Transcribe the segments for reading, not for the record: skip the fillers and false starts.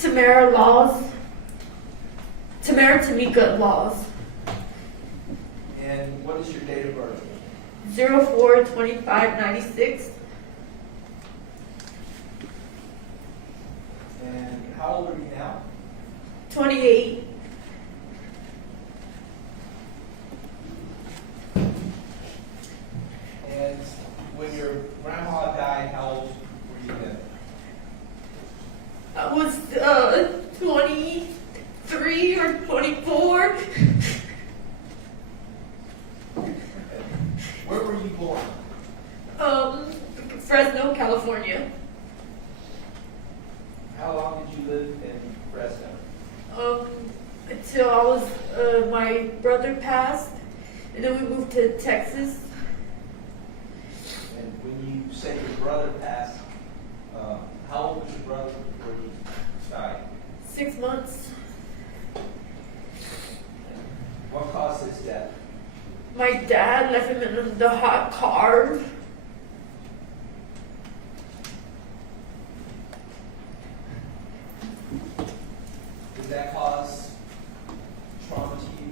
Tamera Laws. Tamera Tamika Laws. And what is your date of birth? 04/25/96. And how old are you now? 28. And when your grandma died, how old were you then? I was 23 or 24. Where were you born? Fresno, California. How long did you live in Fresno? Until I was my brother passed, and then we moved to Texas. And when you say your brother passed, how old was your brother before he died? 6 months. What caused his death? My dad left him in the hot car. Did that cause trauma to you?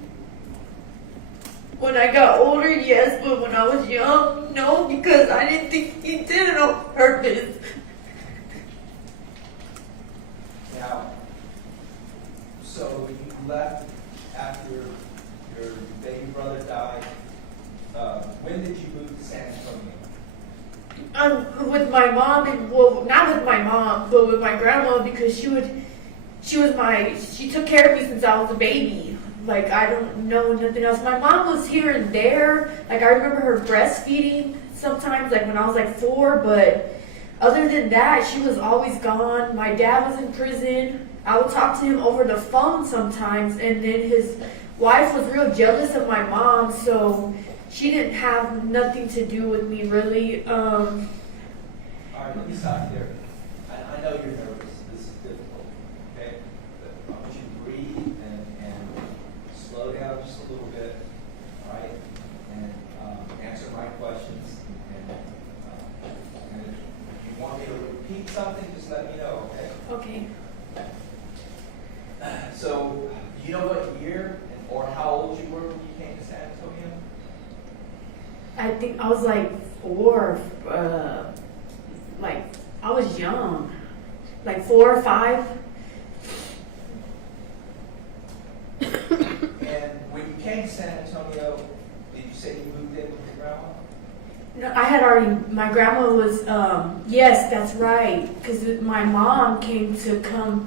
When I got older, yes, but when I was young, no, because I didn't think he did it on purpose. Now, so you left after your baby brother died. When did you move to San Antonio? With my mom, and well, not with my mom, but with my grandma, because she took care of me since I was a baby. Like, I don't know nothing else. My mom was here and there. Like, I remember her breastfeeding sometimes, like when I was like 4, but other than that, she was always gone. My dad was in prison. I would talk to him over the phone sometimes, and then his wife was real jealous of my mom, so she didn't have nothing to do with me, really. All right, let me stop you there. I know you're nervous. This is difficult, okay? But I want you to breathe and slow down just a little bit, all right? And answer my questions. And if you want me to repeat something, just let me know, okay? Okay. So, do you know what year or how old you were when you came to San Antonio? I think I was like 4, I was young, like 4 or 5. And when you came to San Antonio, did you say you moved in with your grandma? No, I had already, my grandma was, yes, that's right, because my mom came to come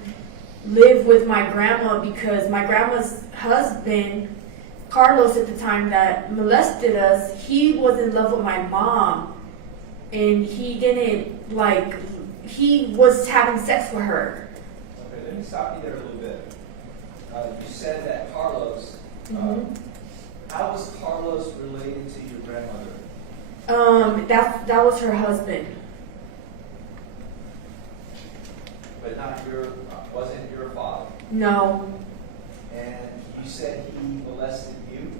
live with my grandma because my grandma's husband, Carlos at the time that molested us, he was in love with my mom, and he didn't, he was having sex with her. Okay, let me stop you there a little bit. You said that Carlos, how was Carlos related to your grandmother? That was her husband. But wasn't your father? No. And you said he molested you?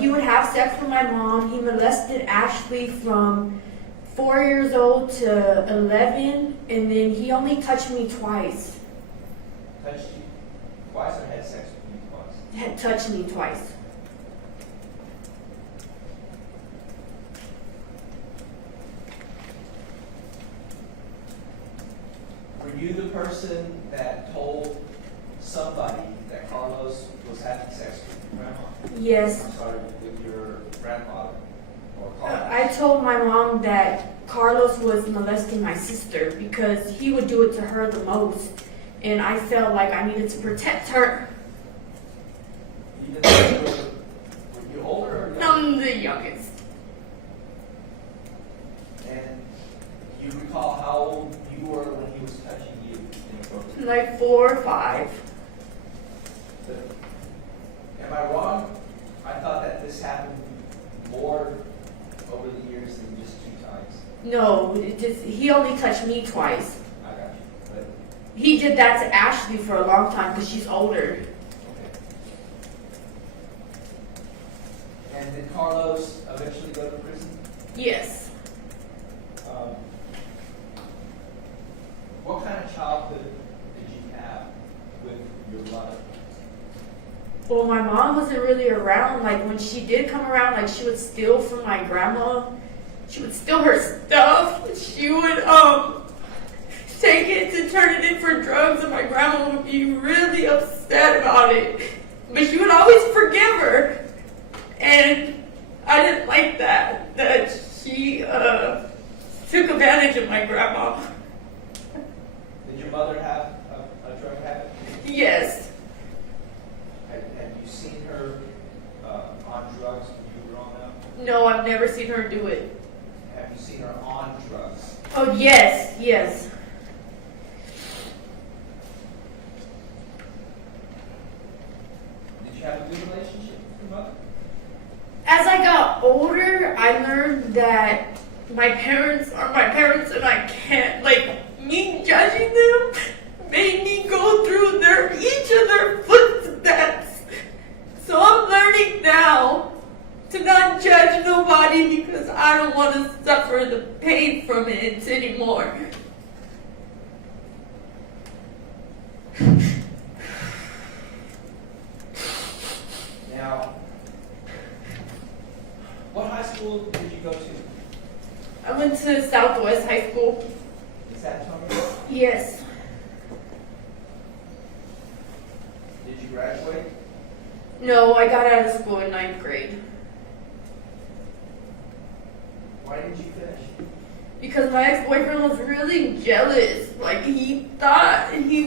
He would have sex with my mom. He molested Ashley from 4 years old to 11, and then he only touched me twice. Touched you twice or had sex with you twice? Had touched me twice. Were you the person that told somebody that Carlos was having sex with your grandma? Yes. I'm sorry, with your grandfather or Carlos? I told my mom that Carlos was molesting my sister because he would do it to her the most, and I felt like I needed to protect her. Even though were you older or younger? I'm the youngest. And you recall how old you were when he was touching you inappropriately? Like 4 or 5. Am I wrong? I thought that this happened more over the years than just 2 times. No, he only touched me twice. I got you. But He did that to Ashley for a long time because she's older. okay. And did Carlos eventually go to prison? Yes. What kind of childhood did Well, my mom wasn't really around. Like, when she did come around, like, she would steal from my grandma. She would steal her stuff. She would, take it to turn it in for drugs, and my grandma would be really upset about it. But she would always forgive her. And I didn't like that she, took advantage of my grandma. Did your mother have a drug habit? Yes. Have you seen her on drugs when you were growing up? No, I've never seen her do it. Have you seen her on drugs? Oh, yes, yes. Did you have a good relationship with your mother? As I got older, I learned that my parents are my parents, and I can't, like, me judging them made me go through each of their footsteps. So I'm learning now to not judge nobody because I don't want to suffer the pain from it anymore. Now, what high school did you go to? I went to Southwest High School. Is that Tamera? Yes. Did you graduate? No, I got out of school in 9th grade. Why didn't you finish? Because my ex-boyfriend was really jealous. Like, he thought he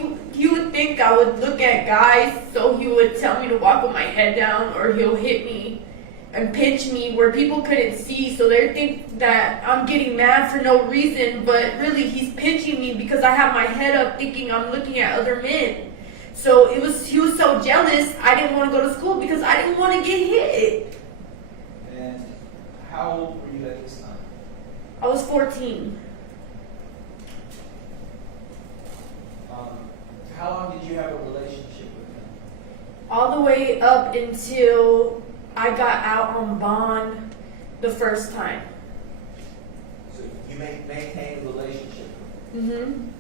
would think I would look at guys, so he would tell me to walk with my head down, or he'll hit me and pinch me where people couldn't see, so they think that I'm getting mad for no reason, but really he's pinching me because I have my head up thinking I'm looking at other men. So he was so jealous, I didn't want to go to school because I didn't want to get hit. And how old were you at this time? I was 14. How long did you have a relationship with him? All the way up until I got out on bond the first time. So you maintained a relationship with him.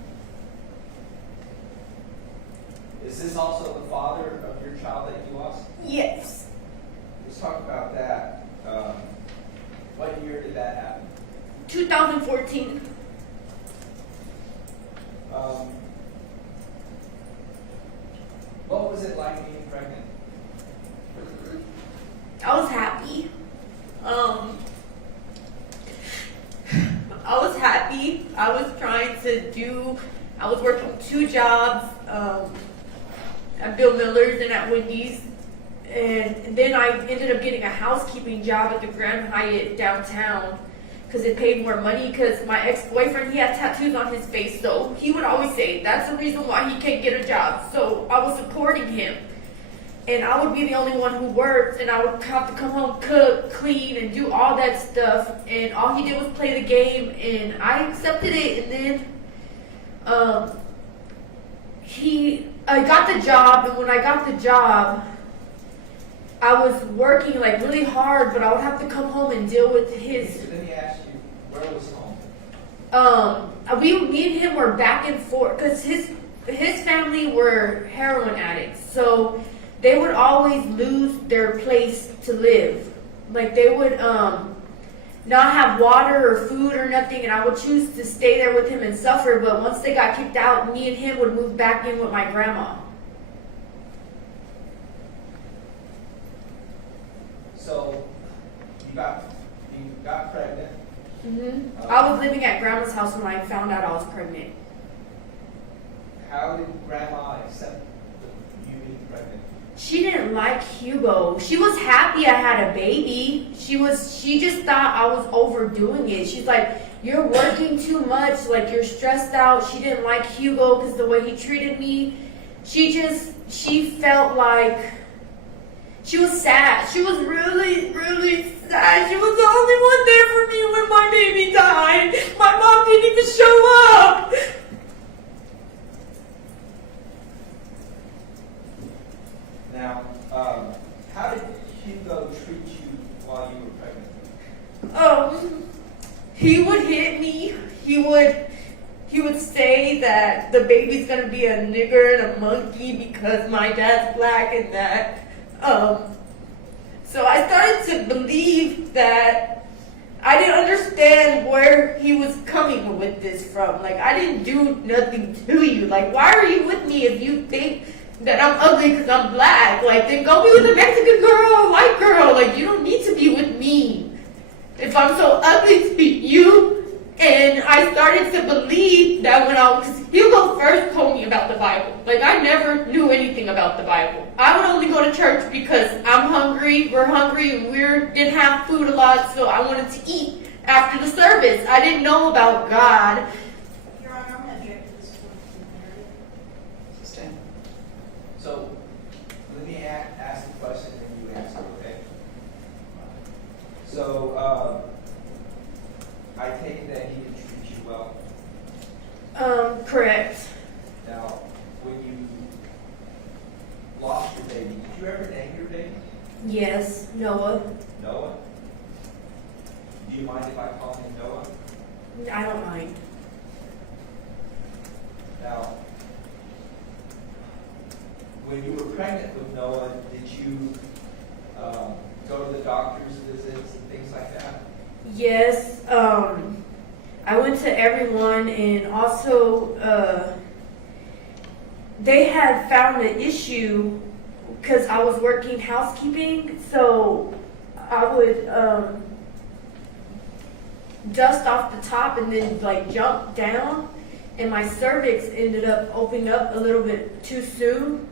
Mm-hmm. Is this also the father of your child that you lost? Yes. Let's talk about that. What year did that happen? 2014. What was it like being pregnant? I was happy. I was happy. I was working 2 jobs, at Bill Miller's and at Wendy's. And then I ended up getting a housekeeping job at the Grand Hyatt downtown because it paid more money, because my ex-boyfriend, he had tattoos on his face, so he would always say that's the reason why he can't get a job. So I was supporting him. And I would be the only one who worked, and I would have to come home, cook, clean, and do all that stuff. And all he did was play the game, and I accepted it. And then I got the job, and when I got the job, I was working like really hard, but I would have to come home and deal with his. So let me ask you, where was home? Me and him were back and forth because his family were heroin addicts, so they would always lose their place to live. Like, they would not have water or food or nothing, and I would choose to stay there with him and suffer. But once they got kicked out, me and him would move back in with my grandma. So you got pregnant. Mm-hmm. I was living at grandma's house when I found out I was pregnant. How did grandma accept you being pregnant? She didn't like Hugo. She was happy I had a baby. She just thought I was overdoing it. She's like, you're working too much, like you're stressed out. She didn't like Hugo because the way he treated me. She felt like she was sad. She was really, really sad. She was the only one there for me when my baby died. My mom didn't even show up. Now, how did Hugo treat you while you were pregnant? He would hit me. He would say that the baby's gonna be a nigger and a monkey because my dad's black, and that So I started to believe that I didn't understand where he was coming with this from. Like, I didn't do nothing to you. Like, why are you with me if you think that I'm ugly because I'm black? Like, then go be with a Mexican girl or a white girl. Like, you don't need to be with me if I'm so ugly to you. And I started to believe that because Hugo first told me about the Bible. Like, I never knew anything about the Bible. I would only go to church because I'm hungry, we're hungry, and we didn't have food a lot, so I wanted to eat after the service. I didn't know about God. Your Honor, I'm going to object to this point. Sustain. So, let me ask the question and you answer, okay? So, I take it that he didn't treat you well. Correct. Now, when you lost your baby, did you ever name your baby? Yes, Noah. Noah? Do you mind if I call him Noah? I don't mind. Now, when you were pregnant with Noah, did you go to the doctor's visits and things like that? Yes, I went to everyone, and also they had found an issue because I was working housekeeping, so I would dust off the top and then like jump down, and my cervix ended up opening up a little bit too soon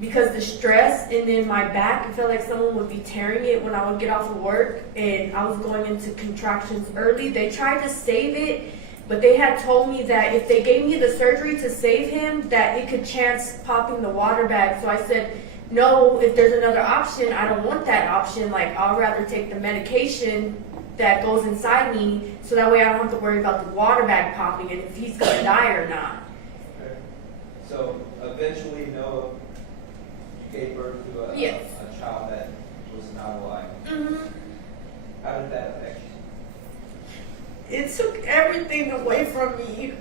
because the stress, and then my back, it felt like someone would be tearing it when I would get off of work, and I was going into contractions early. They tried to save it, but they had told me that if they gave me the surgery to save him, that it could chance popping the water bag. So I said, no, if there's another option, I don't want that option. Like, I'll rather take the medication that goes inside me, so that way I don't have to worry about the water bag popping and if he's gonna die or not. Okay. So eventually, Noah, you gave birth to a child that was not alive. Mm-hmm. How did that affect you? It took everything away from me.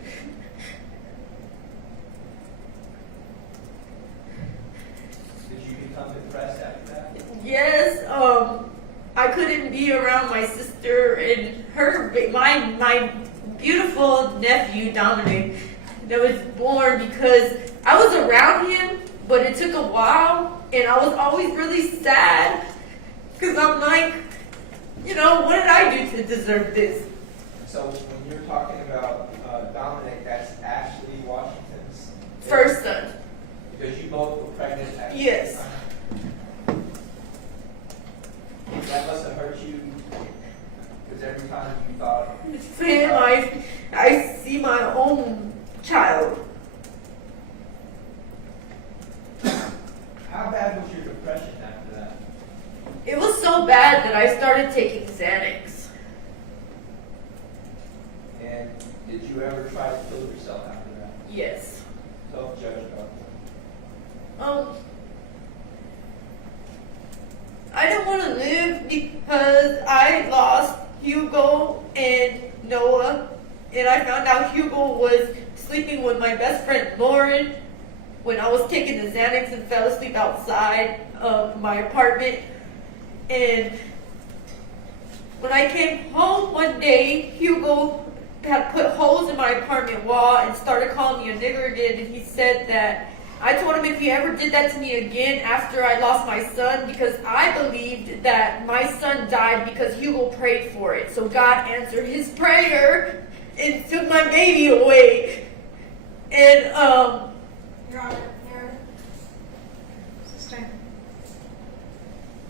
Did you become depressed after that? Yes, I couldn't be around my sister and my beautiful nephew, Dominic, that was born, because I was around him, but it took a while, and I was always really sad, because I'm like, what did I do to deserve this? So when you're talking about Dominic, that's Ashley Washington's First son. Because you both were pregnant at the Yes. same time. That must have hurt you, because every time you thought, Fam, I see my own child. how bad was your depression after that? It was so bad that I started taking Xanax. And did you ever try to kill yourself after that? Yes. Self-judge about I didn't want to live because I lost Hugo and Noah, and I found out Hugo was sleeping with my best friend Lauren when I was taking the Xanax and fell asleep outside of my apartment. And when I came home one day, Hugo had put holes in my apartment wall and started calling me a nigger again, and he said that I told him if he ever did that to me again after I lost my son, because I believed that my son died because Hugo prayed for it. So God answered his prayer and took my baby away. And Your Honor, Sustain.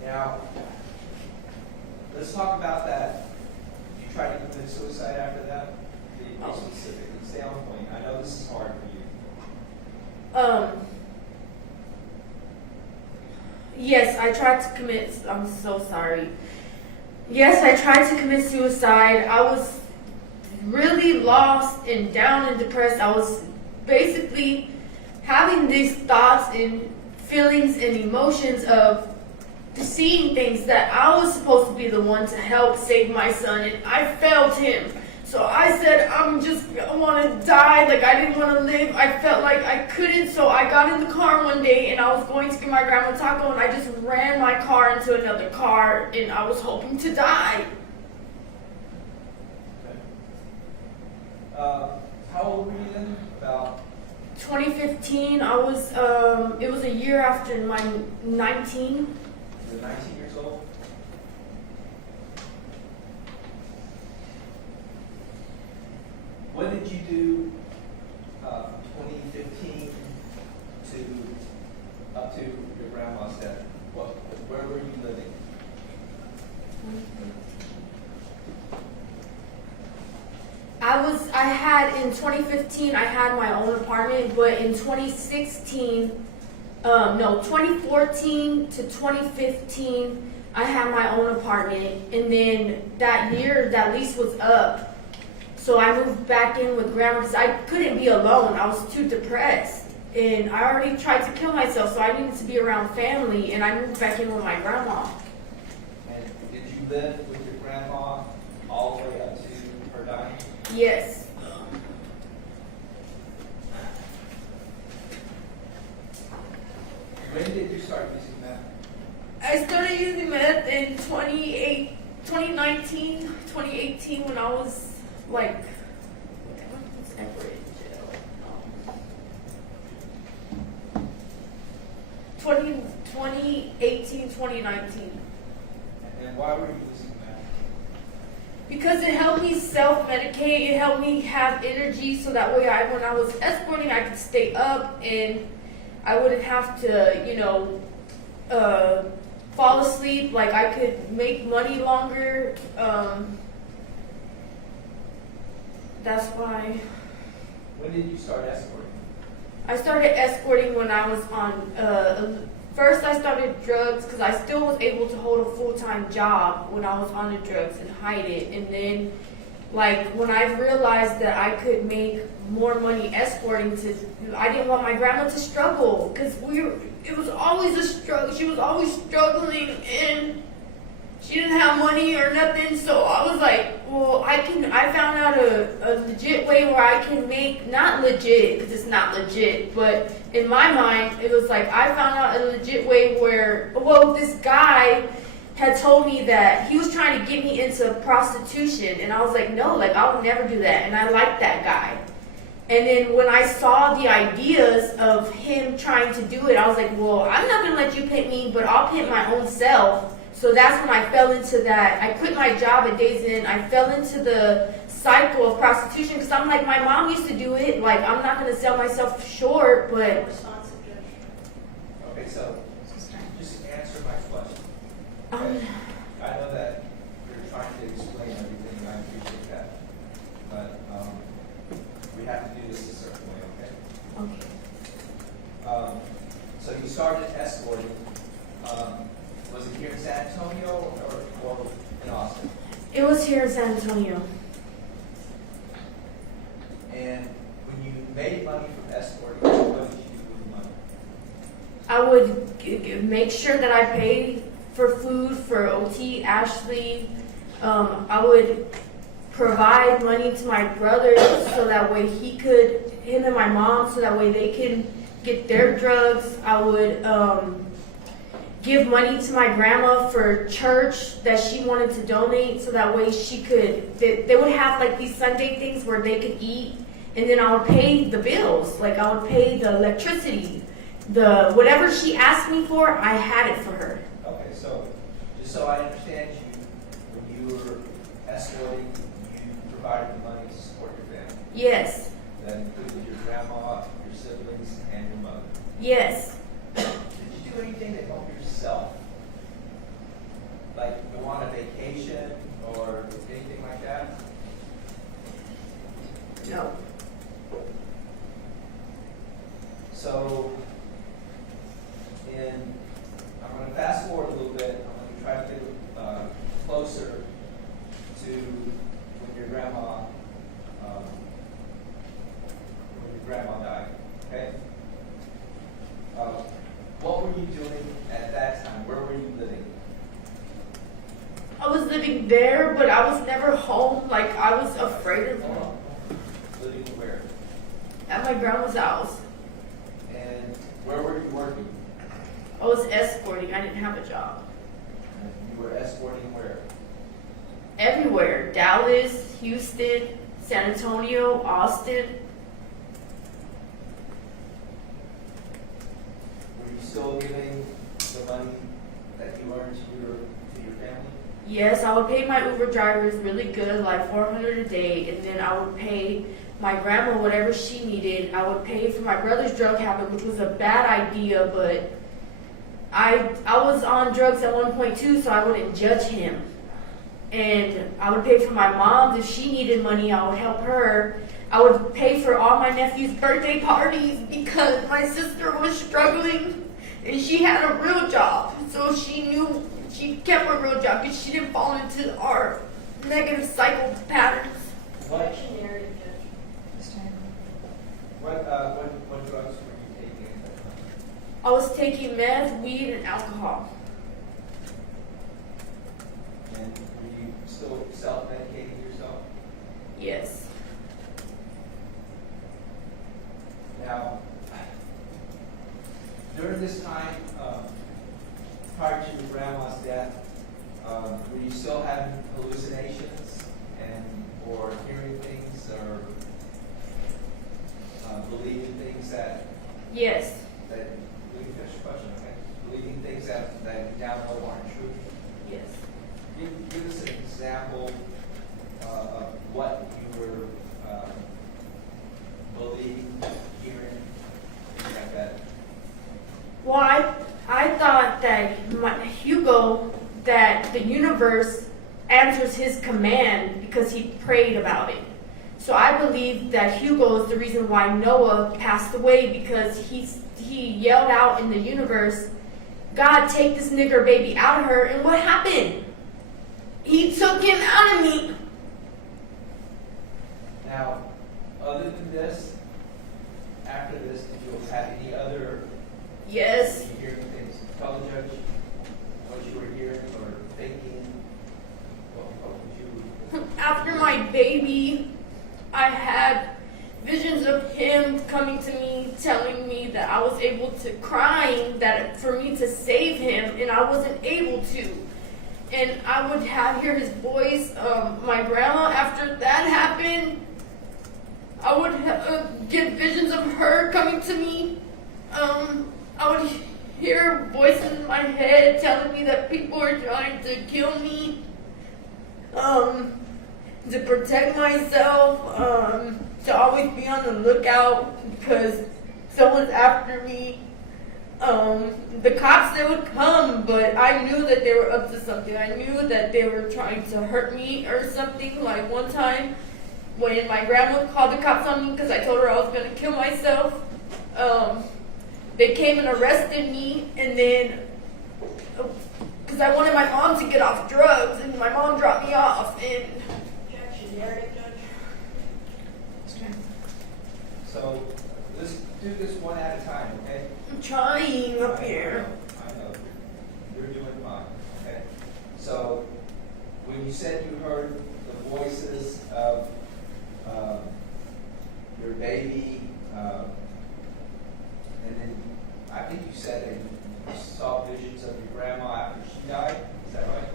Now, let's talk about that. You tried to commit suicide after that? Be specific. Stay on point. I know this is hard for you. Yes, I tried to commit, I'm so sorry. Yes, I tried to commit suicide. I was really lost and down and depressed. I was basically having these thoughts and feelings and emotions of seeing things that I was supposed to be the one to help save my son, and I failed him. So I said, I want to die. Like, I didn't want to live. I felt like I couldn't. So I got in the car one day and I was going to get my grandma taco and I just ran my car into another car and I was hoping to die. How old were you then? About 2015, I was, it was a year after my 19. you were 19 years old? What did you do 2015 to up to your grandma's death? Where were you living? In 2015, I had my own apartment, but in 2014 to 2015, I had my own apartment, and then that year, that lease was up, so I moved back in with grandma because I couldn't be alone. I was too depressed, and I already tried to kill myself, so I needed to be around family, and I moved back in with my grandma. And did you live with your grandma all the way up to her dying? Yes. When did you start using that? I started using meth in 2019, 2018 when I was like, when was I ever in jail? 2018, 2019. And why were you using that? Because it helped me self-medicate, it helped me have energy so that way when I was escorting, I could stay up and I wouldn't have to, fall asleep. Like, I could make money longer. That's why. When did you start escorting? I started escorting when I was on, first I started drugs because I still was able to hold a full-time job when I was on the drugs and hide it. And then, like, when I realized that I could make more money escorting I didn't want my grandma to struggle because it was always a struggle. She was always struggling and she didn't have money or nothing. So I was like, well, I found out a legit way where I can make, not legit because it's not legit, but in my mind, it was like I found out a legit way where, this guy had told me that he was trying to get me into prostitution, and I was like, no, like I would never do that, and I liked that guy. And then when I saw the ideas of him trying to do it, I was like, well, I'm not gonna let you pimp me, but I'll pimp my own self. So that's when I fell into that. I quit my job at Days Inn. I fell into the cycle of prostitution because I'm like, my mom used to do it. Like, I'm not gonna sell myself short, but. Responsive judge. Okay, so just answer my question. Okay. I know that you're trying to explain everything, and I appreciate that. But we have to do this a certain way, okay? Okay. So you started escorting. Was it here in San Antonio or in Austin? It was here in San Antonio. And when you made money from escorting, what did you do with the money? I would make sure that I paid for food for OT, Ashley. I would provide money to my brother so that way him and my mom, so that way they can get their drugs. I would give money to my grandma for church that she wanted to donate so that way they would have like these Sunday things where they could eat, and then I would pay the bills. Like I would pay the electricity, whatever she asked me for, I had it for her. Okay, so just so I understand you, when you were escorting, you provided the money to support your family. Yes. That included your grandma, your siblings, and your mother. Yes. Did you do anything to help yourself? Like go on a vacation or anything like that? No. So, I'm going to fast forward a little bit. I'm going to try to get closer to when your grandma died. Okay. What were you doing at that time? Where were you living? I was living there, but I was never home. Like, I was afraid of Hold on. Living where? at my grandma's house. And where were you working? I was escorting. I didn't have a job. And you were escorting where? Everywhere. Dallas, Houston, San Antonio, Austin. Were you still giving the money that you earned to your family? Yes, I would pay my Uber drivers really good, like $400 a day, and then I would pay my grandma whatever she needed. I would pay for my brother's drug habit, which was a bad idea, but I was on drugs at one point too, so I wouldn't judge him. And I would pay for my mom if she needed money. I would help her. I would pay for all my nephew's birthday parties because my sister was struggling and she had a real job, so she kept her real job because she didn't fall into our negative cycle patterns. What, Objection, narrative judge. This time. what drugs were you taking at that time? I was taking meth, weed, and alcohol. And were you still self-medicating yourself? Yes. Now, during this time, prior to your grandma's death, were you still having hallucinations or hearing things or believing things that Yes. let me finish the question, okay? Believing things that you now know aren't true? Yes. Give us an example of what you were believing, hearing, things like that. Well, I thought that Hugo, that the universe answers his command because he prayed about it. So I believe that Hugo is the reason why Noah passed away, because he yelled out in the universe, God, take this nigger baby out of her. And what happened? He took him out of me. Now, other than this, after this, did you have any other Yes. hearing things? Tell the judge what you were hearing or thinking. What would you? After my baby, I had visions of him coming to me, telling me that I was able to, crying that for me to save him, and I wasn't able to. And I would hear his voice. My grandma, after that happened, I would get visions of her coming to me. I would hear voices in my head telling me that people are trying to kill me. To protect myself, to always be on the lookout because someone's after me. The cops, they would come, but I knew that they were up to something. I knew that they were trying to hurt me or something. Like one time when my grandma called the cops on me because I told her I was going to kill myself, they came and arrested me, and then because I wanted my mom to get off drugs, and my mom dropped me off, and Objection, narrative judge. This time. So let's do this one at a time, okay? I'm trying up here. I know. You're doing fine, okay? So when you said you heard the voices of your baby, and then I think you said that you saw visions of your grandma after she died. Is that right?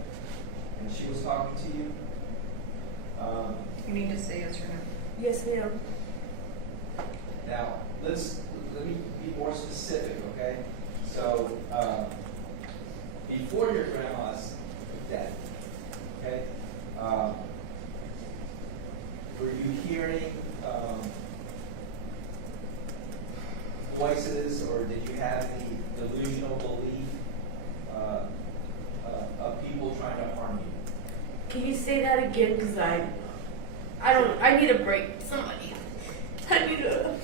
And she was talking to you? You need to say yes or no. Yes, ma'am. Now, let me be more specific, okay? So, before your grandma's death, okay, were you hearing voices, or did you have any delusional belief of people trying to harm you? Can you say that again? Because I need a break. Somebody. I need a.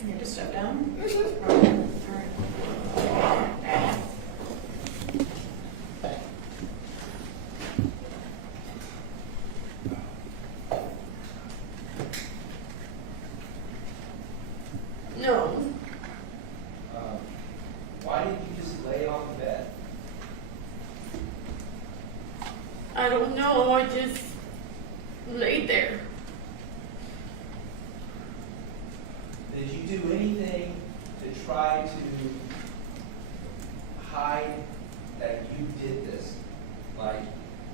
You need to step down? Okay. All right. No. Why didn't you just lay on the bed? I don't know, I just laid there. Did you do anything to try to hide that you did this? Like,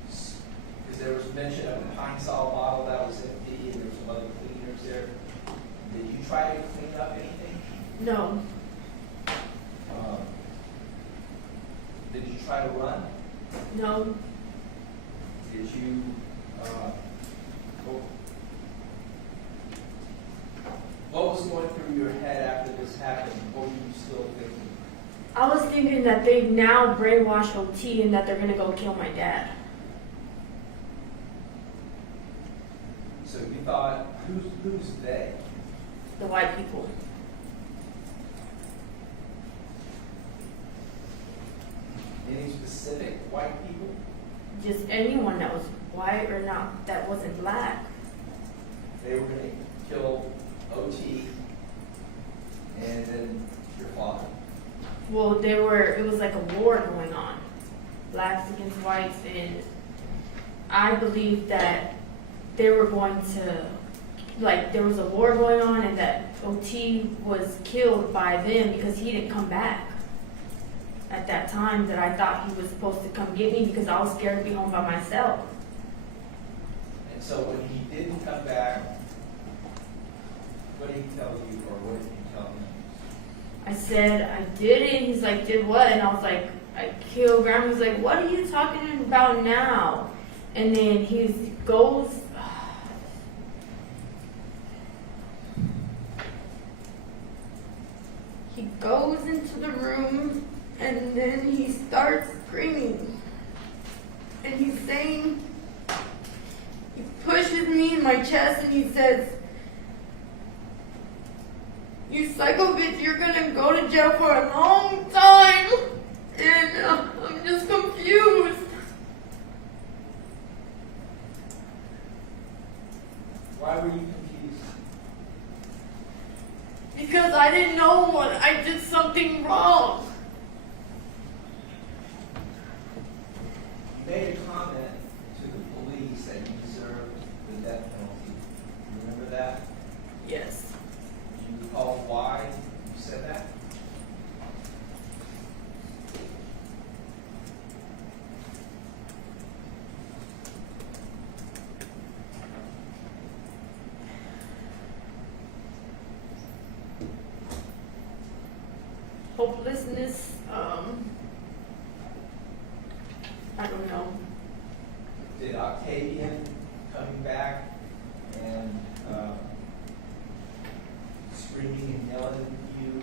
because there was mention of a pine sol bottle that was empty, and there were some other cleaners there. Did you try to clean up anything? No, Did you try to run? no, Did you, what was going through your head after this happened? What were you still thinking? I was thinking that they now brainwashed OT and that they're gonna go kill my dad. So you thought, who's they? The white people. Any specific white people? Just anyone that was white or not, that wasn't black. They were going to kill OT and then your father. Well, it was like a war going on. Blacks against whites, and I believe that they were going to, like, there was a war going on and that OT was killed by them because he didn't come back at that time that I thought he was supposed to come get me because I was scared to be home by myself. And so when he didn't come back, what did he tell you, or what did you tell him? I said, I did it. He's like, did what? And I was like, I killed Grandma. He's like, what are you talking about now? And then he goes, into the room, and then he starts screaming. And he's saying, he pushes me in my chest and he says, "You psycho bitch, you're gonna go to jail for a long time." And I'm just confused. Why were you confused? Because I didn't know what I did something wrong. You made a comment to the police that you deserved the death penalty. You remember that? Yes. Do you recall why you said that? Hopelessness, I don't know. Did Octavian coming back and screaming and yelling at you,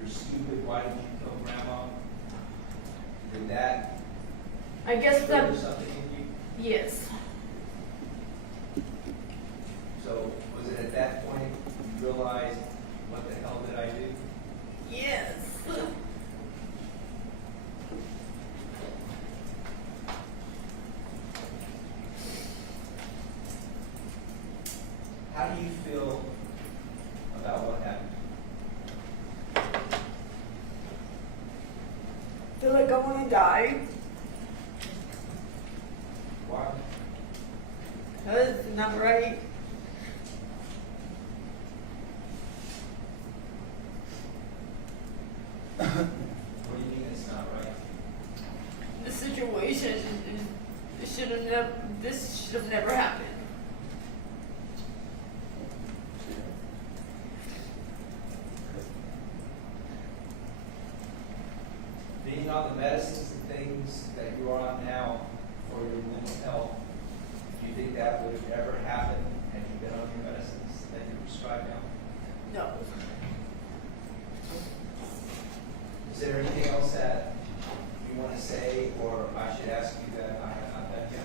"You're stupid, why did you kill Grandma"? Did that I guess trigger that, something in you? yes. So was it at that point you realized, what the hell did I do? Yes. How do you feel about what happened? I feel like I want to die. Why? Because it's not right. What do you mean it's not right? The situation this should have never happened. Being on the medicines and things that you are on now for your mental health, do you think that would have ever happened had you been on your medicines that you're prescribed now? No. Is there anything else that you want to say, or I should ask you that I have not done yet?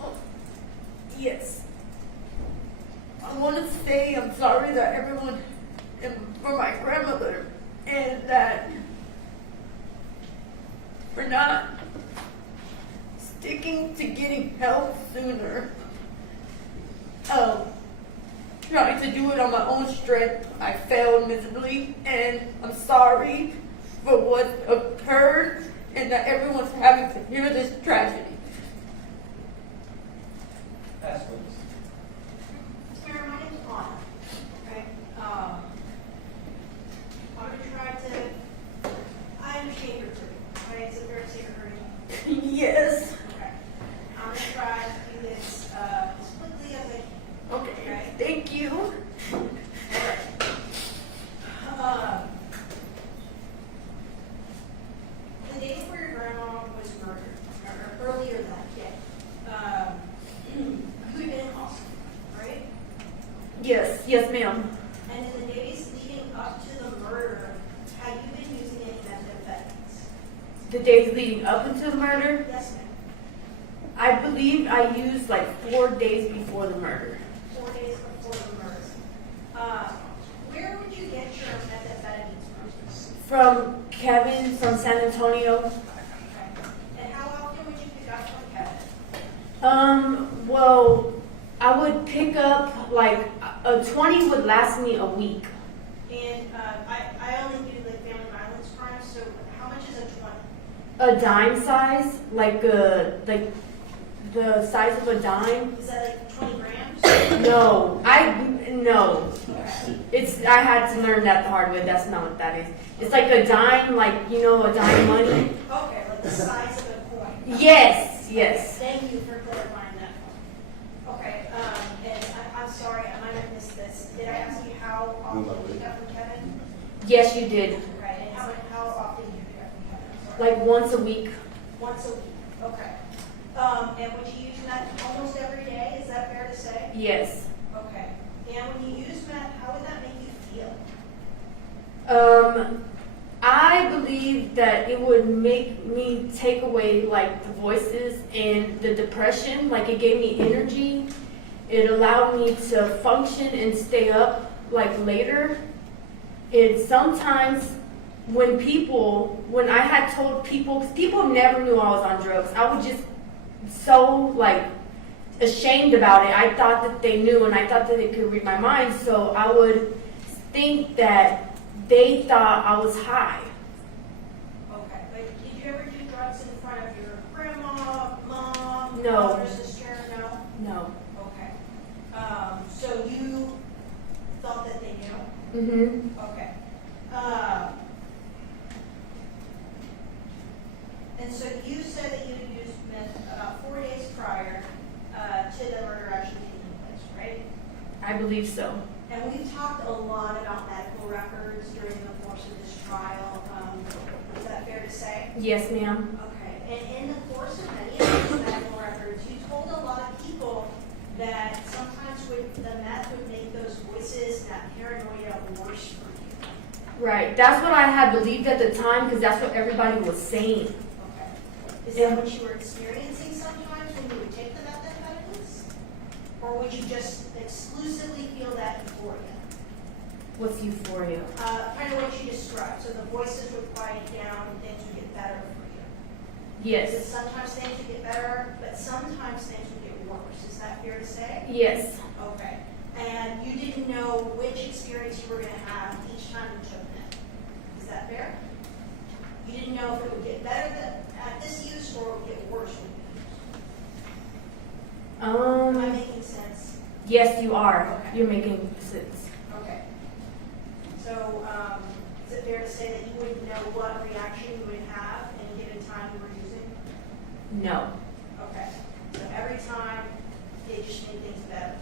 Oh, yes. I want to say I'm sorry that everyone, and for my grandmother, and that for not sticking to getting help sooner. Trying to do it on my own strength, I failed miserably, and I'm sorry for what occurred, and that everyone's having to hear this tragedy. Past witness. Tamara, my name's Anna. Okay. I'm gonna try to. I understand your crew. Right? It's a very secret hurting. Yes. Okay. I'm gonna try to do this as quickly as I can. Okay. Thank you. The day before your grandma was murdered, or earlier that day, you had been in hospital, right? Yes. Yes, ma'am. And in the days leading up to the murder, had you been using any methamphetamines? The days leading up into the murder, Yes, ma'am. I believe I used like 4 days before the murder. 4 days before the murder. Where would you get your methamphetamines from? From Kevin from San Antonio. Okay. And how often would you pick up from Kevin? Well, I would pick up like a 20 would last me a week. And I only do like family violence crimes, so how much is a 20? A dime size, like the size of a dime. Is that like 20 grams? No, no. Okay. I had to learn that the hard way. That's not what that is. It's like a dime, like a dime money. Okay, like the size of a coin. Yes, Okay, yes. thank you for clarifying that. Okay, and I'm sorry, I might have missed this. Did I ask you how often you pick up from Kevin? Yes, you did. Okay, and how often you pick up from Kevin? I'm sorry. Like once a week. Once a week, okay. And would you use meth almost every day, is that fair to say? Yes. Okay. And when you use meth, how would that make you feel? I believe that it would make me take away like the voices and the depression. Like it gave me energy. It allowed me to function and stay up like later. It sometimes when I had told people, 'cause people never knew I was on drugs. I was just so like ashamed about it. I thought that they knew and I thought that they could read my mind. So I would think that they thought I was high. Okay, but did you ever do drugs in front of your grandma, mom, No. brother, sister? No? No. Okay. So you thought that they knew? Mm-hmm. Okay. And so you said that you had used meth about 4 days prior to the murder actually taking place, right? I believe so. And we've talked a lot about medical records during the course of this trial. Is that fair to say? Yes, ma'am. Okay. And in the course of many of these medical records, you told a lot of people that sometimes the meth would make those voices, that paranoia, worse for you. Right. That's what I had believed at the time because that's what everybody was saying. Okay. Is that what you were experiencing sometimes when you would take the methamphetamines? Or would you just exclusively feel that euphoria? What's euphoria? Kind of what you described. So the voices would quiet down and things would get better for you. Yes. Because sometimes things would get better, but sometimes things would get worse. Is that fair to say? Yes. Okay. And you didn't know which experience you were going to have each time you took meth. Is that fair? You didn't know if it would get better at this use or it would get worse with the use. Am I making sense? Yes, you are. Okay. You're making sense. Okay. So, is it fair to say that you wouldn't know what reaction you would have any given time you were using? No. Okay. So every time, it just made things better.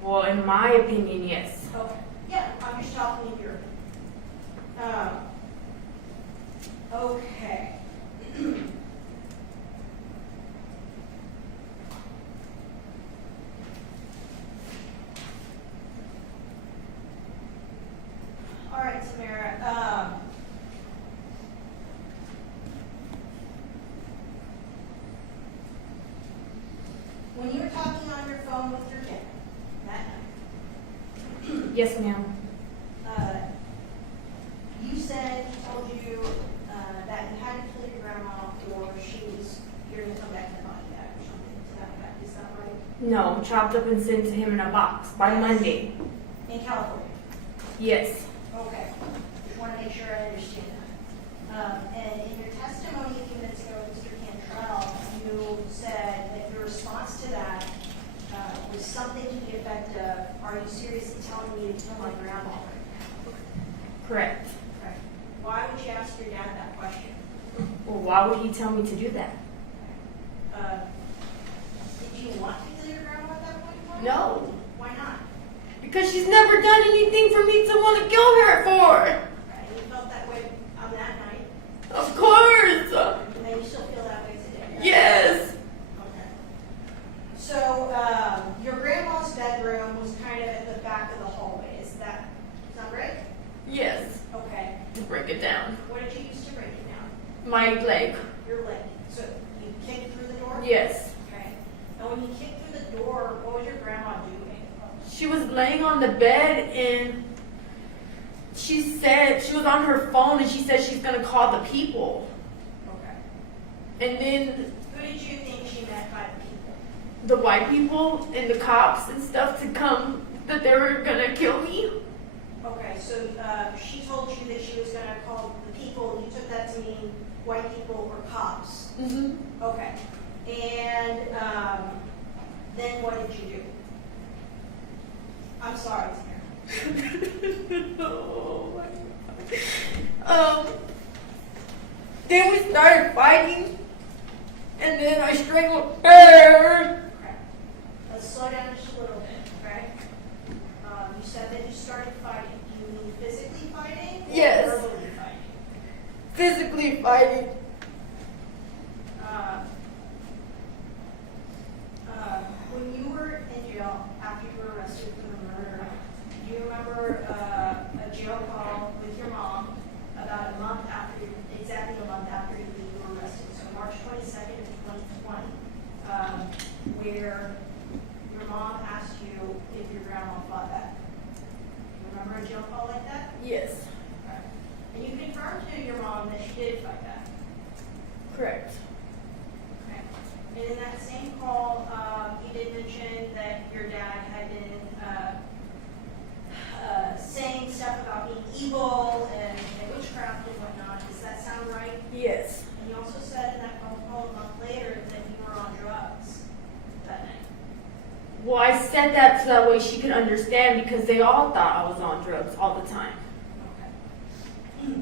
Well, in my opinion, yes. Okay. Yeah, I'm just talking in your opinion. Okay. All right, Tamera. When you were talking on your phone with your dad that night, Yes, ma'am. you said he told you that you had to kill your grandma or you're going to come back to the body bag or something to that effect. Is that right? No, chopped up and sent to him in a box by Monday. In California? Yes. Okay. Just want to make sure I understand that. And in your testimony a few minutes ago, Mr. Cantrell, you said response to that was something to the effect of, "Are you seriously telling me to kill my grandma?" Correct. Okay. Why would you ask your dad that question? Well, why would he tell me to do that? Did you want to kill your grandma at that point in time? No. Why not? Because she's never done anything for me to want to kill her for. Right, you felt that way on that night, Of course. and you still feel that way today. Right? Yes. Okay. So, your grandma's bedroom was kind of at the back of the hallway. Is that sound right? Yes. Okay. To break it down. What did you use to break it down? My leg. Your leg. So you kicked through the door? Yes. Okay. And when you kicked through the door, what was your grandma doing? She was laying on the bed and she said she was on her phone and she said she's gonna call the people. Okay. And then Who did you think she meant by the people? the white people and the cops and stuff to come, that they were gonna kill me. Okay, so she told you that she was going to call the people. You took that to mean white people or cops. Mm-hmm. Okay. And then what did you do? I'm sorry, Tamera. Oh my God. Then we started fighting, and then I strangled her. Okay. Let's slow down just a little bit, okay? You said that you started fighting. Do you mean physically fighting? Or Yes. verbally fighting? Physically fighting. When you were in jail after you were arrested for the murder, do you remember a jail call with your mom about a month after, exactly a month after you were arrested, so March 22nd of 2020, where your mom asked you if your grandma fought back? Do you remember a jail call like that? Yes. Okay. And you confirmed to your mom that she did fight back? Correct. Okay. And in that same call, you did mention that your dad had been saying stuff about being evil and witchcraft and whatnot. Does that sound right? Yes. And you also said in that phone call a month later that you were on drugs that night. Well, I said that so that way she could understand because they all thought I was on drugs all the time. Okay.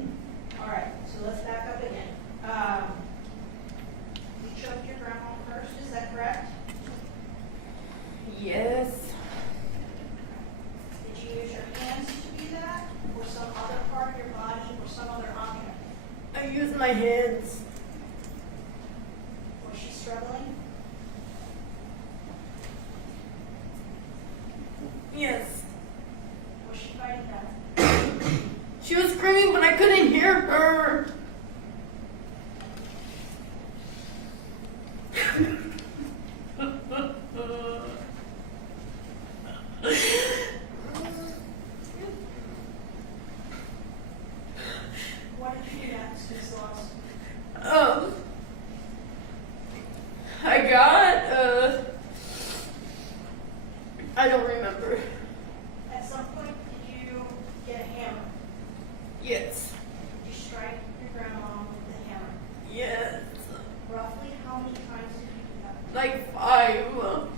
All right. So let's back up again. You choked your grandma first. Is that correct? Yes. Did you use your hands to do that, or some other part of your body, or some other object? I used my hands. Was she struggling? Yes. Was she fighting back? She was screaming, but I couldn't hear her. What did you do next, Miss Laws? I got, I don't remember. At some point, did you get a hammer? Yes. Did you strike your grandma with the hammer? Yes. Roughly how many times did you do that? Like 5.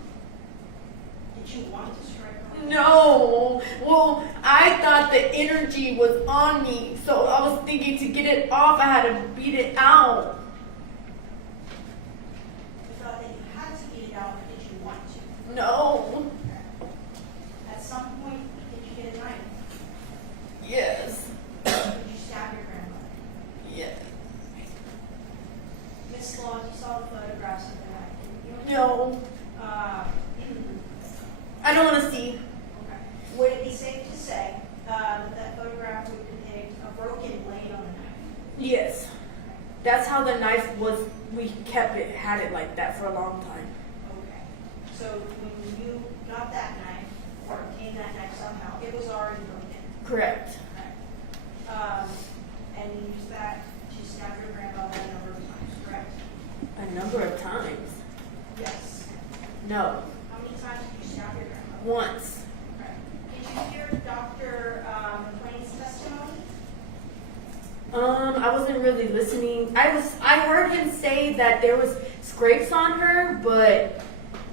Did you want to strike her? No. Well, I thought the energy was on me, so I was thinking to get it off, I had to beat it out. You thought that you had to beat it out, but did you want to? No. At some point, did you get a knife? Yes. Did you stab your grandmother? Yes. Miss Laws, you saw the photographs of the knife, didn't you? No. I don't want to see. Okay. Would it be safe to say that that photograph would depict a broken blade on the knife? Yes. That's how the knife was. We kept it, had it like that for a long time. Okay. So when you got that knife, or obtained that knife somehow, it was already broken. Correct. Okay. And you used that to stab your grandmother a number of times, correct? A number of times. Yes. No. How many times did you stab your grandmother? Once. Okay. Did you hear Dr. McLean's testimony? I wasn't really listening. I heard him say that there was scrapes on her, but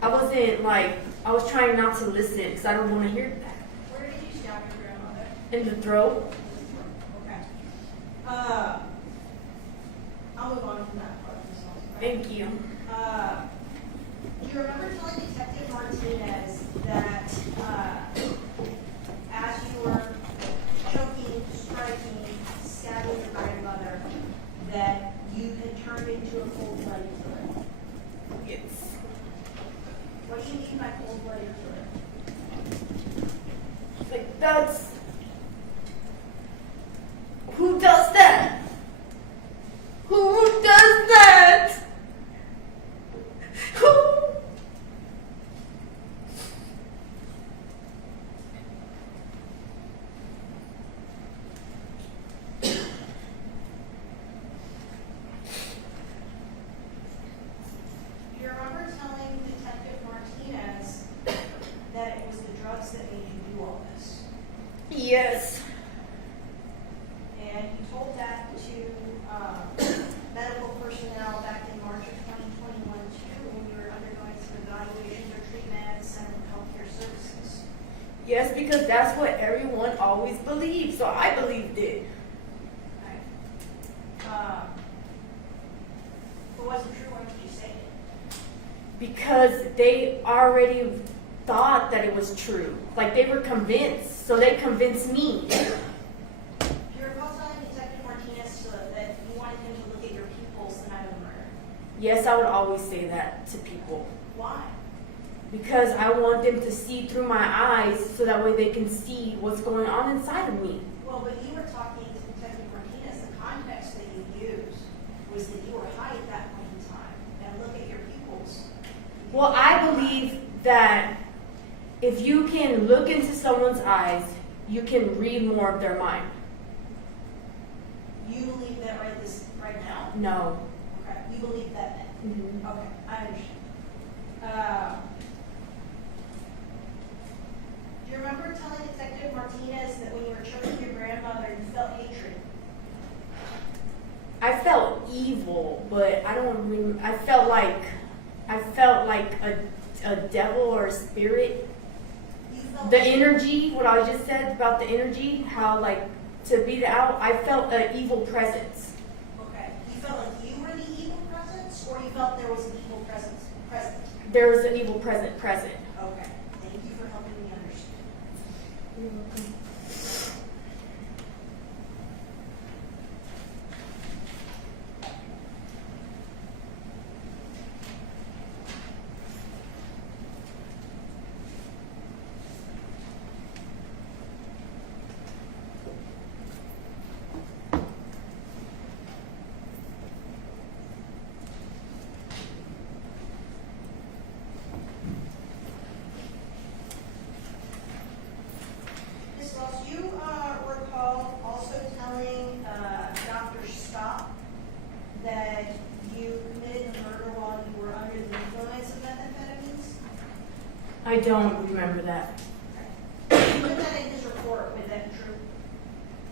I wasn't like, I was trying not to listen because I don't want to hear that. Where did you stab your grandmother? In the throat. Okay. I'll move on from that part of this also. Thank you. Do you remember telling Detective Martinez that as you were choking, striking, stabbing your grandmother, that you had turned into a cold-blooded killer? Yes. What do you mean by cold-blooded killer? Like, that's. Who does that? Who does that? Who? Do you remember telling Detective Martinez that it was the drugs that made you do all this? Yes. And you told that to medical personnel back in March of 2021 too, when you were undergoing some evaluations or treatment at the Center for Healthcare Services. Yes, because that's what everyone always believed, so I believed it. Okay. If it wasn't true, why did you say it? Because they already thought that it was true. Like, they were convinced, so they convinced me. Do you recall telling Detective Martinez that you wanted him to look at your pupils the night of the murder? Yes, I would always say that to people. Why? Because I want them to see through my eyes so that way they can see what's going on inside of me. Well, but you were talking to Detective Martinez, the context that you used was that you were high at that point in time. And look at your pupils. Well, I believe that if you can look into someone's eyes, you can read more of their mind. You believe that right now? No. Okay. You believe that then? Mhm. Okay, I understand. Do you remember telling Detective Martinez that when you were choking your grandmother, you felt hatred? I felt evil, but I don't. I felt like a devil or a spirit. You felt The energy, what I just said about the energy, how like to beat it out. I felt an evil presence. Okay. You felt like you were the evil presence, or you felt there was an evil presence present? There was an evil present. Okay. Thank you for helping me understand. You're welcome. Ms. Laws, you recall also telling Dr. Stop that you committed the murder while you were under the influence of methamphetamines? I don't remember that. You put that in his report. Would that be true?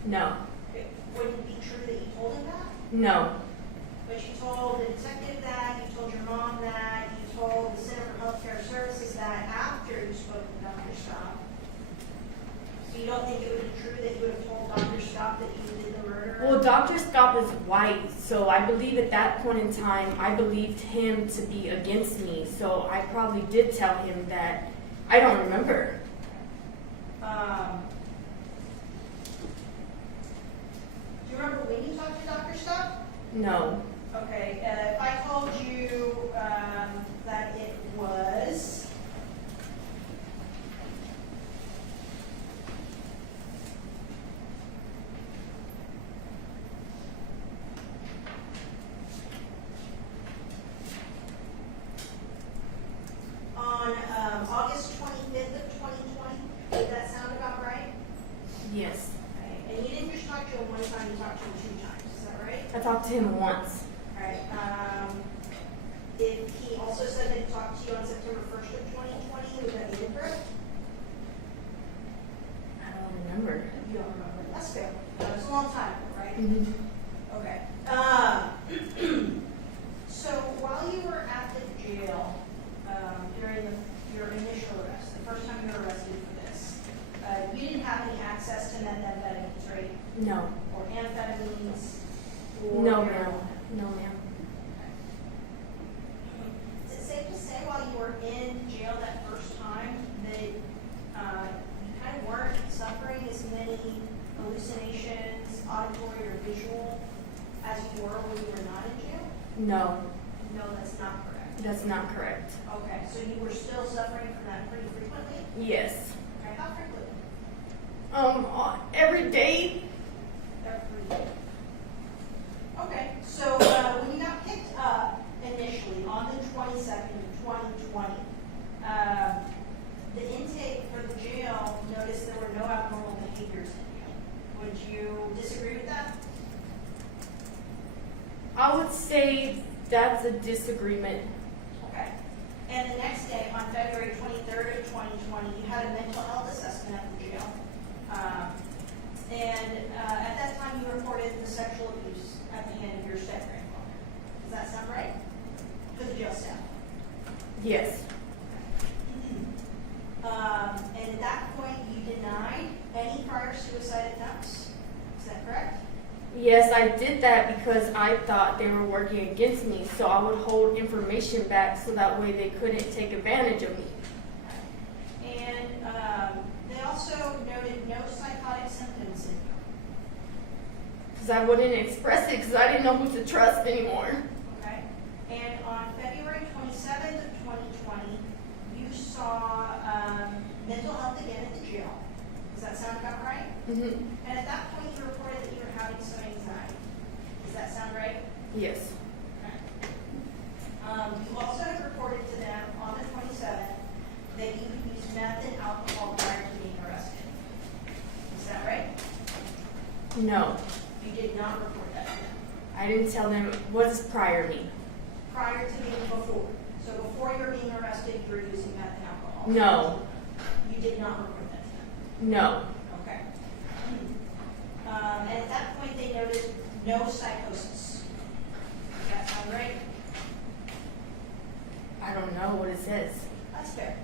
No. It wouldn't be true that you told him that? No. But you told the detective that, you told your mom that, you told the Center for Healthcare Services that after you spoke with Dr. Stop. So you don't think it would be true that you would have told Dr. Stop that you did the murder? Well, Dr. Scott is white, so I believe at that point in time, I believed him to be against me. So I probably did tell him that. I don't remember. Do you remember when you talked to Dr. Stop? No. Okay, if I told you that it was on August 25th of 2020, did that sound about right? Yes. Okay, and you didn't just talk to him one time, you talked to him 2 times, is that right? I talked to him once. Alright, if he also said that he talked to you on September 1st of 2020, would that be incorrect? I don't remember. You don't remember, that's fair. It's a long time ago, right? Mm-hmm. Okay. So while you were at the jail during the No. or amphetamines? Or No, ma'am. marijuana? No, ma'am. Is it safe to say while you were in jail that first time that you kind of weren't suffering as many hallucinations, auditory or visual, as you were when you were not in jail? No, No, that's not correct. that's not correct. Okay, so you were still suffering from that pretty frequently? Yes. Okay, how frequently? Every day. Every day. Okay, so when you got picked up initially on the 22nd of 2020, the intake for the jail noticed there were no abnormal behaviors in jail. Would you disagree with that? I would say that's a disagreement. Okay. And the next day, on February 23rd of 2020, you had a mental health assessment at the jail. At that time, you reported the sexual abuse at the hand of your step-grandfather. Does that sound right? For the jail staff. Yes. And at that point, you denied any prior suicide attempts. Is that correct? Yes, I did that because I thought they were working against me, so I would hold information back so that way they couldn't take advantage of me. And they also noted no psychotic symptoms in you. Because I wouldn't express it because I didn't know who to trust anymore. Okay. And on February 27th of 2020, you saw mental health again at the jail. Does that sound about right? Mm-hmm. And at that point, you reported that you were having some anxiety. Does that sound right? Yes. Okay. You also had reported to them on the 27th that you had used meth and alcohol prior to being arrested. Is that right? No. You did not report that to them. I didn't tell them what does prior mean. Prior to being before. So before you were being arrested, you were using meth and alcohol. No. You did not report that to them. No. Okay. And at that point, they noted no psychosis. Does that sound right? I don't know what it says. That's fair.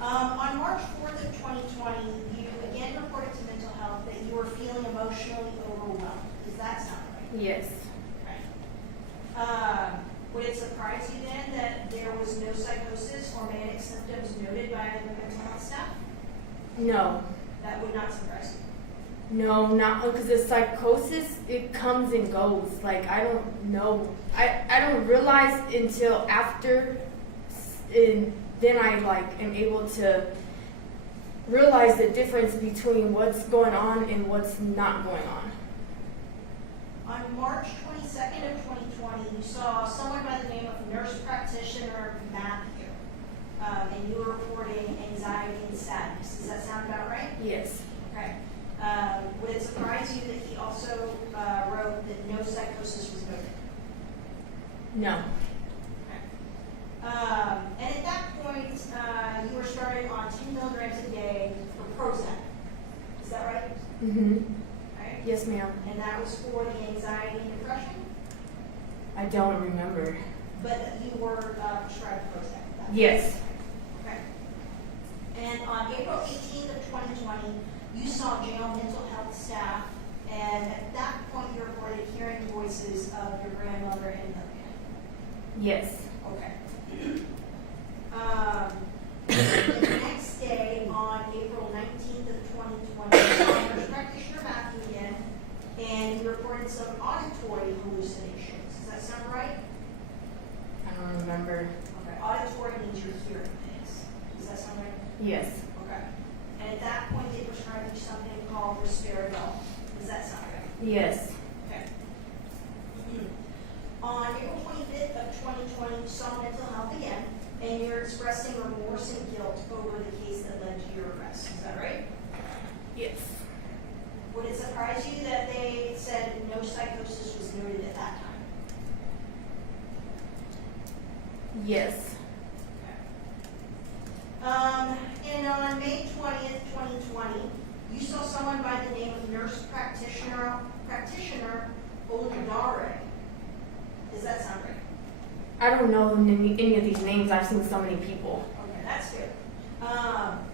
On March 4th of 2020, you again reported to mental health that you were feeling emotionally overwhelmed. Does that sound right? Yes. Okay. Would it surprise you then that there was no psychosis or manic symptoms noted by the mental health staff? No. That would not surprise you. No, not because the psychosis, it comes and goes. Like, I don't know. I don't realize until after, and then I am able to realize the difference between what's going on and what's not going on. On March 22nd of 2020, you saw someone by the name of nurse practitioner Matthew, and you were reporting anxiety and sadness. Does that sound about right? Yes. Okay. Would it surprise you that he also wrote that no psychosis was noted? No. Okay. And at that point, you were starting on 10 milligrams a day for Prozac. Is that right? Mm-hmm. Okay. Yes, ma'am. And that was for the anxiety and depression, I don't remember. but you were prescribed Prozac at that time. Yes. Okay. And on April 18th of 2020, you saw jail mental health staff, and at that point you reported hearing voices of your grandmother and her aunt. Yes. Okay. The next day, on April 19th of 2020, you saw nurse practitioner Matthew again, and you reported some auditory hallucinations. Does that sound right? I don't remember. Okay. Auditory means you're hearing things. Does that sound right? Yes. Okay. And at that point, they prescribed you something called risperidone. Does that sound right? Yes. Okay. On April 25th of 2020, you saw mental health again, and you're expressing remorse and guilt over the case that led to your arrest. Is that right? Yes. Would it surprise you that they said no psychosis was noted at that time? Yes. And on May 20th, 2020, you saw someone by the name of nurse practitioner Oludare. Does that sound right? I don't know any of these names. I've seen so many people. Okay, that's good.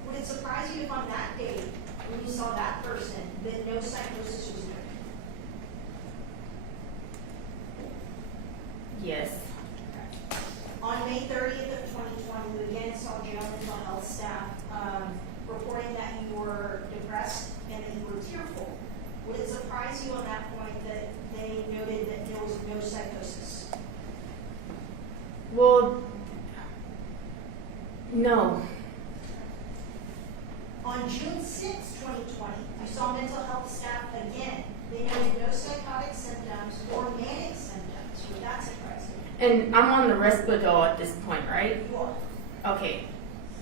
Would it surprise you if on that day, when you saw that person, that no psychosis was Yes. On May 30th of 2020, you again saw jail mental health staff reporting that you were depressed and that you were tearful. Would it surprise you on that point that they noted that there was no psychosis? Well, no. On June 6, 2020, you saw mental health staff again. They noted no psychotic symptoms or manic symptoms. Would that surprise you? And I'm on the Risperdal at this point, right? You are. Okay.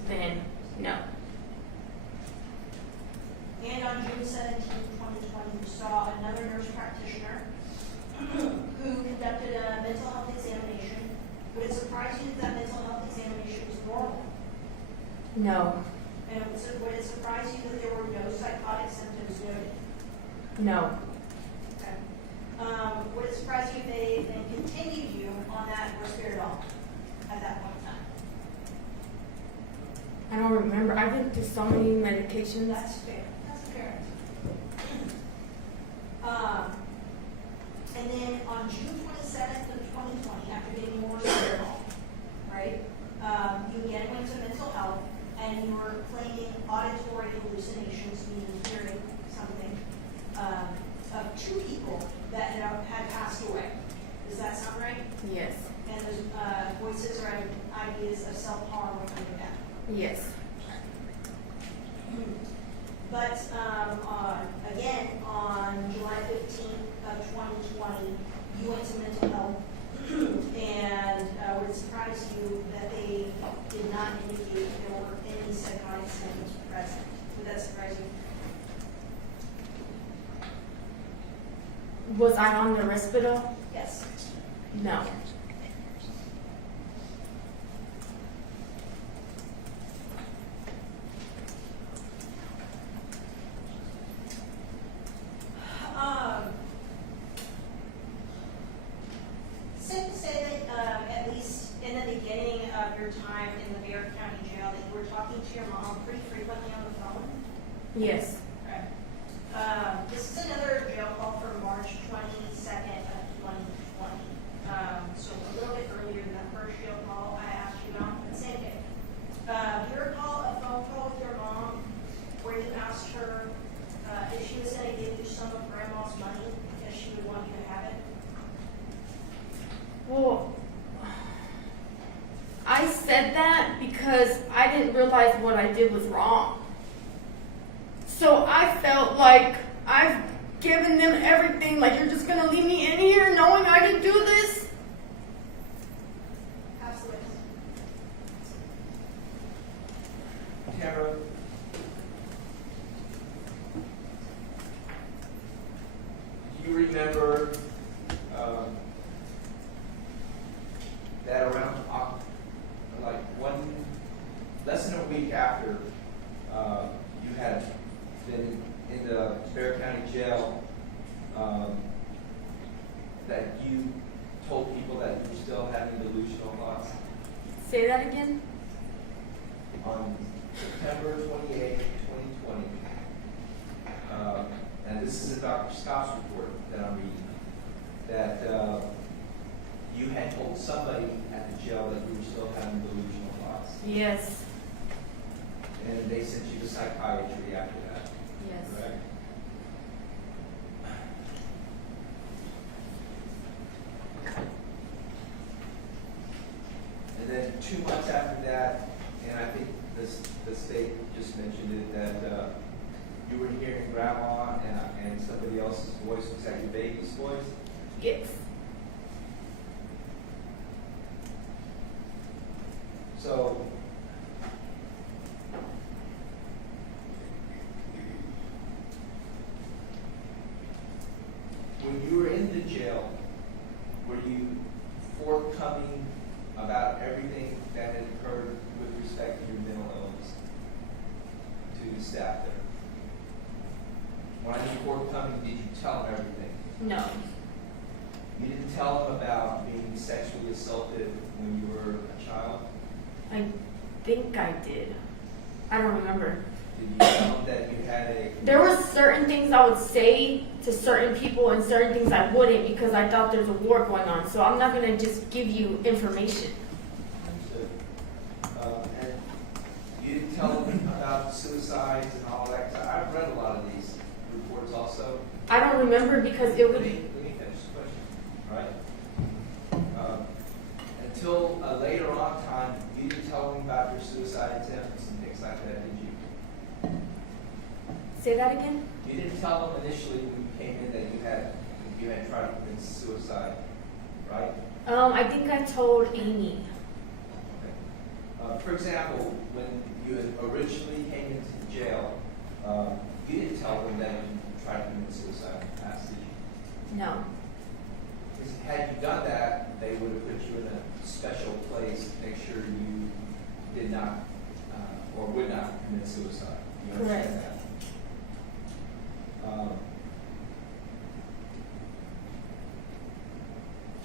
Then, no. And on June 17, 2020, you saw another nurse practitioner who conducted a mental health examination. Would it surprise you that that mental health examination was normal? No. And would it surprise you that there were no psychotic symptoms noted? No. Okay. Would it surprise you if they then continued you on that Risperdal at that point in time? I don't remember. I've been through so many medications. That's fair. That's fair. And then on June 27th of 2020, after getting more Risperdal, right, you again went to mental health and you were claiming auditory hallucinations, meaning hearing something, of two people that had passed away. Does that sound right? Yes. And those voices or ideas of self-harm or something like that. Yes. But again, on July 15th of 2020, you went to mental health, and would it surprise you that they did not indicate that there were any psychotic symptoms present? Would that surprise you? Was I on the Risperdal? Yes. No. Safe to say that at least in the beginning of your time in the Bexar County Jail, that you were talking to your mom pretty frequently on the phone. Yes. Right. This is another jail call from March 22nd of 2020. So a little bit earlier than that first jail call I asked you about, the same day. Do you recall a phone call with your mom where you asked her if she was going to give you some of Grandma's money because she would want you to have it? Well, I said that because I didn't realize what I did was wrong. So I felt like I've given them everything, like you're just gonna leave me in here knowing I didn't do this? Absolutely. Tamera, do you remember that around less than a week after you had been in the Bexar County Jail, that you told people that you were still having delusional thoughts? Say that again? On September 28, 2020, and this is a Dr. Scott's report that I'm reading, that you had told somebody at the jail that you were still having delusional thoughts. Yes. And they sent you to psychiatry after that, Yes. correct? And then 2 months after that, and I think the state just mentioned it, that you were hearing Grandma and somebody else's voice. Was that your baby's voice? Yes. So, when you were in the jail, were you forthcoming about everything that had occurred with respect to your mental illness to the staff there? When I mean forthcoming, did you tell them everything? No. You didn't tell them about being sexually assaulted when you were a child? I think I did. I don't remember. Did you tell them that you had a? There were certain things I would say to certain people and certain things I wouldn't because I thought there's a war going on. So I'm not going to just give you information. Understood. And you didn't tell them about suicides and all that? 'Cause I've read a lot of these reports also. I don't remember because it Let would. me finish the question, all right? Until a later on time, you didn't tell them about your suicide attempts and things like that, did you? Say that again? You didn't tell them initially when you came in that you had tried to commit suicide, right? I think I told Amy. Okay. For example, when you had originally came into the jail, you didn't tell them that you tried to commit suicide in the past, did you? No. Because had you done that, they would have put you in a special place to make sure you did not or would not commit suicide. You understand Correct. that?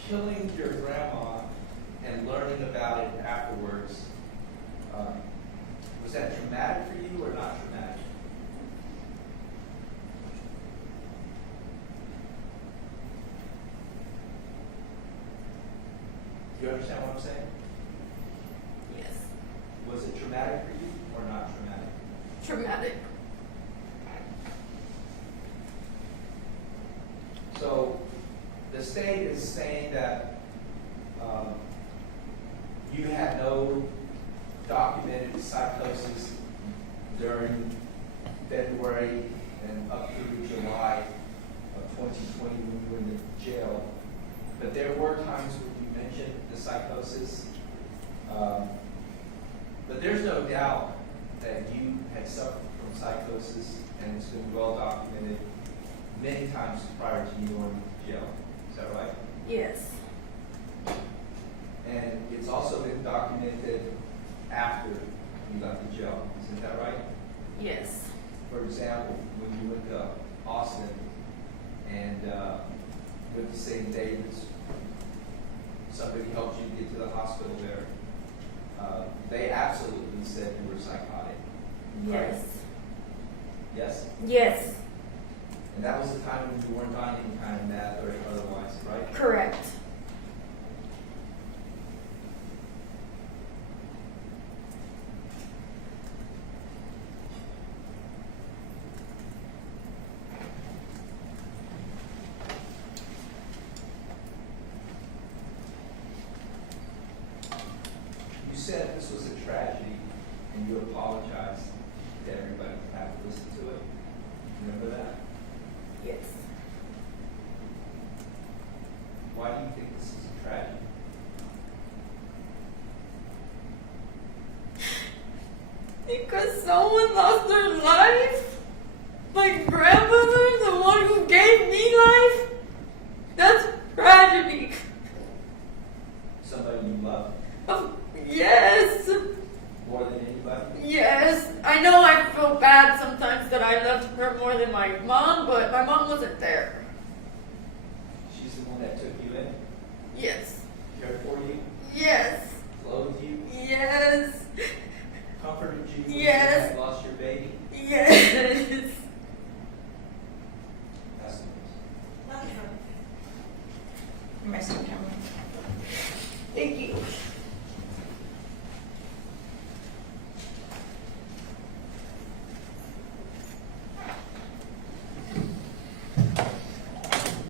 Killing your grandma and learning about it afterwards, was that traumatic for you or not traumatic? Do you understand what I'm saying? Yes. Was it traumatic for you or not traumatic? Traumatic. So the state is saying that you had no documented psychosis during February and up through July of 2020 when you were in the jail. But there were times when you mentioned the psychosis. But there's no doubt that you had suffered from psychosis, and it's been well documented many times prior to you going to jail. Is that right? Yes. And it's also been documented after you left the jail. Isn't that right? Yes. For example, when you went to Austin and went to St. David's, somebody helped you get to the hospital there. They absolutely said you were psychotic. Yes. Right? Yes? Yes. And that was the time when you weren't on any kind of meth or otherwise, right? Correct. You said this was a tragedy and you apologized to everybody to have to listen to it. Remember that? Yes. Why do you think this is a tragedy? Because someone lost their life? My grandmother, the one who gave me life? That's tragedy. Somebody you love Oh, yes. more than anybody? Yes. I know I feel bad sometimes that I loved her more than my mom, but my mom wasn't there. She's the one that took you in, Yes. cared for you, Yes. clothed you, Yes. comforted you when Yes. you had lost your baby. Yes. That's the Nothing. Am I still